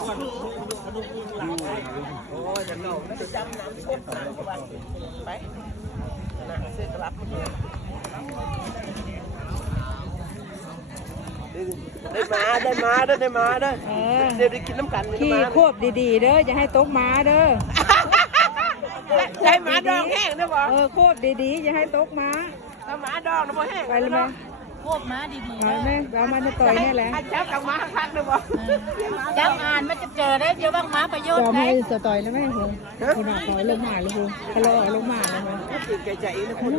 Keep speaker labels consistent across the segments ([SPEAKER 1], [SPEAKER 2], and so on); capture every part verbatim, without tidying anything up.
[SPEAKER 1] โอ้ยจะเก่าจะจำน้ำพุไปนะเสื้อกลับได้มาได้มาได้ได้มาได้เดี๋ยวได้กินน้ำกัน
[SPEAKER 2] ขี่ควบดีๆเด้ออย่าให้ตกม้าเด้อ
[SPEAKER 1] ใจหมาดองแห้งได้บ่
[SPEAKER 2] เออควบดีๆอย่าให้ตกม้า
[SPEAKER 1] ถ้าหมาดองนะบ่แห้ง
[SPEAKER 2] ไปเลยไหม
[SPEAKER 3] ควบม้าดีๆ
[SPEAKER 2] เอาไหมเอามันจะต่อยนี่แหละ
[SPEAKER 1] เจ้ากับม้าพักได้บ่
[SPEAKER 3] เจ้างานมันจะเจอได้เดี๋ยวบ้างม้าประโยชน์
[SPEAKER 2] จะไม่จะต่อยแล้วไหมคุณคุณหน่อยต่อยลงมาเลยคุณทะเลาะลงมาเลยมั้ย
[SPEAKER 1] ตื่นใจใจนะคุณ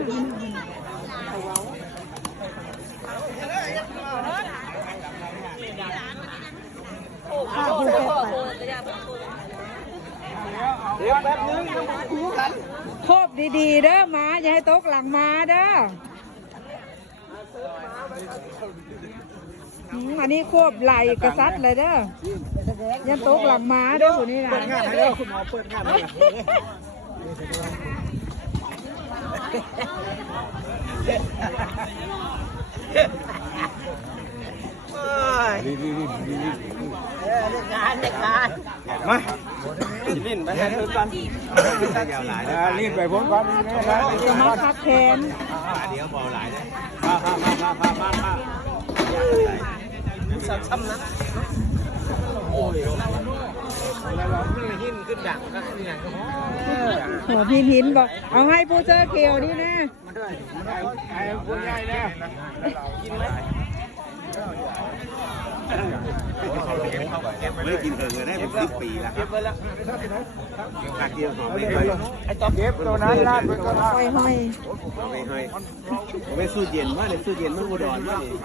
[SPEAKER 1] เดี๋ยวแป๊บนึงต้องคู่กัน
[SPEAKER 2] ครบดีๆเด้อม้าอย่าให้ตกหลังม้าเด้ออันนี้ควบไหลกระซัดเลยเด้อยันตกหลังม้าเด้อคนนี้นะ
[SPEAKER 1] เปิดงานให้เด้อคุณหมอเปิดงานให้ดีดีดีดีเด็กงานเด็กงานมาลิ้นไปให้เธอกันลิ้นไปพ้นก่อน
[SPEAKER 2] จะมาพักแทน
[SPEAKER 1] เดี๋ยวบอกหลายเลยมามามามามามาสับซ้ำนะโอ้ยเราไม่หินขึ้นดังก็ขึ้นอย่าง
[SPEAKER 2] หัวพินหินบอกเอาให้ผู้เจอเขียวนี่นะ
[SPEAKER 1] ไอ้ผู้ใหญ่เนี่ยกินไหม
[SPEAKER 4] ไม่ได้กินเถิงเลยได้เป็นสิบปีแล้วครับขาดเดียวสองไม่ไป
[SPEAKER 1] ไอ้ต๊อบเก็บตัวนั้นลาดไปก็ได้
[SPEAKER 2] ห้อยห้อย
[SPEAKER 4] ไม่ห้อยไม่สู้เย็นว่าเนี่ยสู้เย็นมันอุดรว่าเนี่ย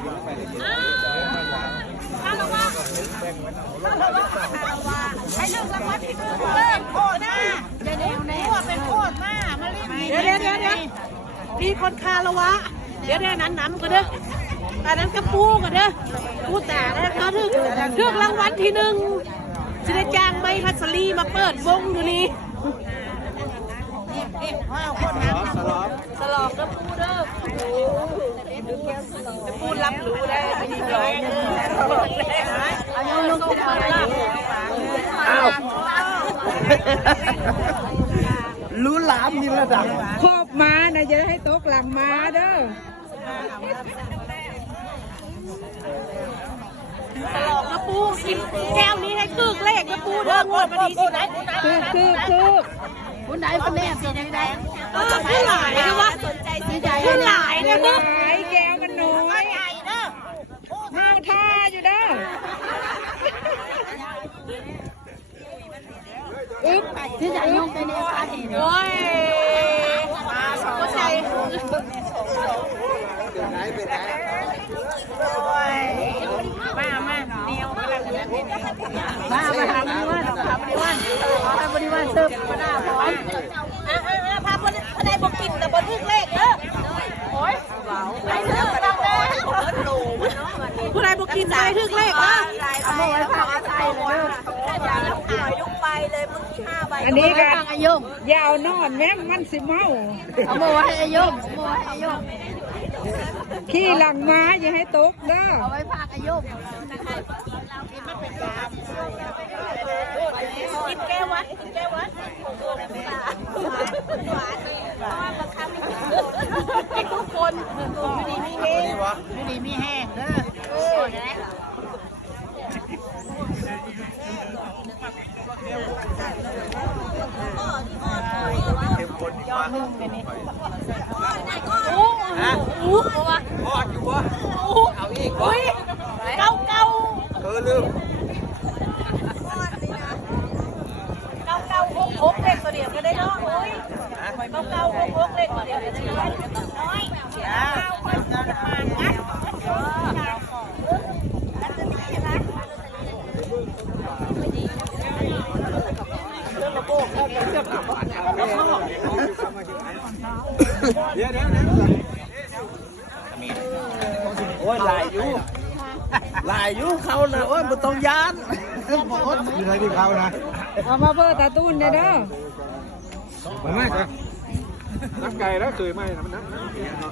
[SPEAKER 3] ข้าวละว่าข้าวละว่าให้เลือกรางวัลที่คือเลิกโคตรนะเดี๋ยวเดี๋ยวเดี๋ยวเป็นโคตรมามาเล่นเดี๋ยวเดี๋ยวเดี๋ยวเดี๋ยวมีคนคาละวะเดี๋ยวเดี๋ยวนั้นน้ำก็เด้ออันนั้นกระปูกันเด้อปูแต่นะคะถึงเลือกรางวัลที่หนึ่งสิได้จ้างไม่พัสลีมาเปิดวงอยู่นี่ว้าวคนนั้นสลอกสลอกกระปูเด้อกระปูรับรู้ได้ไม่ดีเลยเอาโยนลงไปเลย
[SPEAKER 1] อ้าวรู้หลามมีระดับ
[SPEAKER 2] ครอบม้านะจะให้ตกหลังม้าเด้อ
[SPEAKER 3] ตลอกกระปูกินแก้วนี้ให้กึกเลขกระปูเด้องวดมาดีสินะ
[SPEAKER 2] คือคือคือ
[SPEAKER 3] คุณไหนคุณแม่สิไหนเออขึ้นหลายนะวะขึ้นหลายนะมึง
[SPEAKER 2] หลายแก้วมันน้อยห้าวท่าอยู่เด้ออึ๊บ
[SPEAKER 3] ที่จะยงไปในฟ้าเห็นโอ้ยมาสองใจมามาเดียวมาแล้วกันมามาทำบริวารทำบริวารทำบริวารเสิร์ฟมาหน้าพร้อมอ่ะอ่ะพาคนคนใดบอกกินแต่บนทึกเลขเด้อโอ้ยไปเสิร์ฟเราเลยผู้ใดบอกกินแต่ทึกเลขอ่ะเอามาไว้ฟังอาศัยเลยอย่าลุกไปลุกไปเลยเมื่อกี้ห้าใบ
[SPEAKER 2] อันนี้กันยาวนอนแม่มันสิเมา
[SPEAKER 3] เอามาไว้ให้อายุเอามาไว้ให้อายุ
[SPEAKER 2] ขี้หลังม้าอย่าให้ตกเด้อ
[SPEAKER 3] เอาไว้พากอายุกินแก้ววัดกินแก้ววัดกินทุกคนไม่ดีไม่แห้งไม่ดีไม่แห้งเด้อยอดนึ่งกันนี่โอ้โหวะ
[SPEAKER 1] พอดอยู่วะเอาอีกวะ
[SPEAKER 3] เก่าเก่า
[SPEAKER 1] เออลืม
[SPEAKER 3] เก่าเก่าหกหกเลขตัวเดียวก็ได้เนาะโอ้ยเก่าเก่าหกหกเลขตัวเดียวก็ได้น้อยเก้าคนจะมางัด
[SPEAKER 1] เดี๋ยวเดี๋ยวโอ้ยลายอยู่ลายอยู่เขานะโอ้ยมันต้องยาน
[SPEAKER 4] มีอะไรที่เขานะ
[SPEAKER 2] เอามาเพื่อตาตุ้นเด้อ
[SPEAKER 4] ไม่ครับ
[SPEAKER 1] น้ำไก่แล้วเคยไหมน้ำน้ำ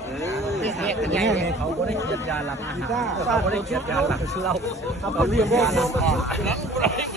[SPEAKER 1] เขาไม่ได้เกียดยาหลับอาหารเขาไม่ได้เกียดยาหลับเราเขาเรียกว่า